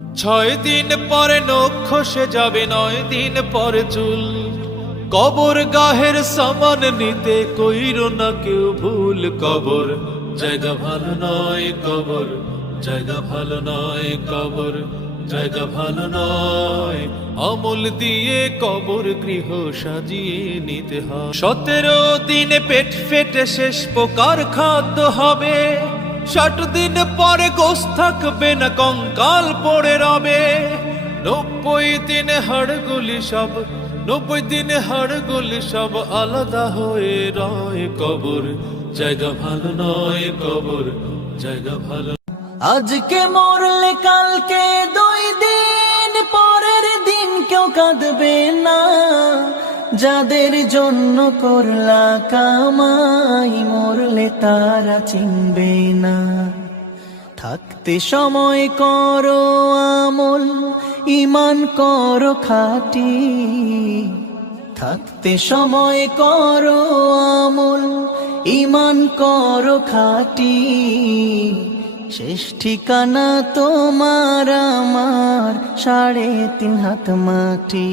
6 দিন পরে নখ খসে যাবে, 9 দিন পরে চুল। কবর গাহের সামান নিতে কইরো না কেউ ভুল। কবর জায়গা ভালো নয়, কবর জায়গা ভালো নয়, কবর জায়গা ভালো নয়। আমল দিয়ে কবর গৃহ সাজিয়ে নিতে হয়। 17 দিনে পেট ফেটে শেষ প্রকার খাদ্য হবে। 60 দিন পরে গোশ থাকবে না, কঙ্কাল পড়ে রবে। 90 দিনে হাড়গুলি সব, 90 দিনে হাড়গুলি সব আলাদা হয়ে রয়। কবর জায়গা ভালো নয়, কবর জায়গা ভালো। আজকে মরলে কালকে 2 দিন পরের দিন কেউ কাঁদবে না। যাদের জন্য করলা কামাই মরলে তারা চিনবে না। থাকতে সময় করো আমল, ঈমান করো খাঁটি। থাকতে সময় করো আমল, ঈমান করো খাঁটি। শেষ ঠিকানা তোমার আমার 3.5 হাত মাটি।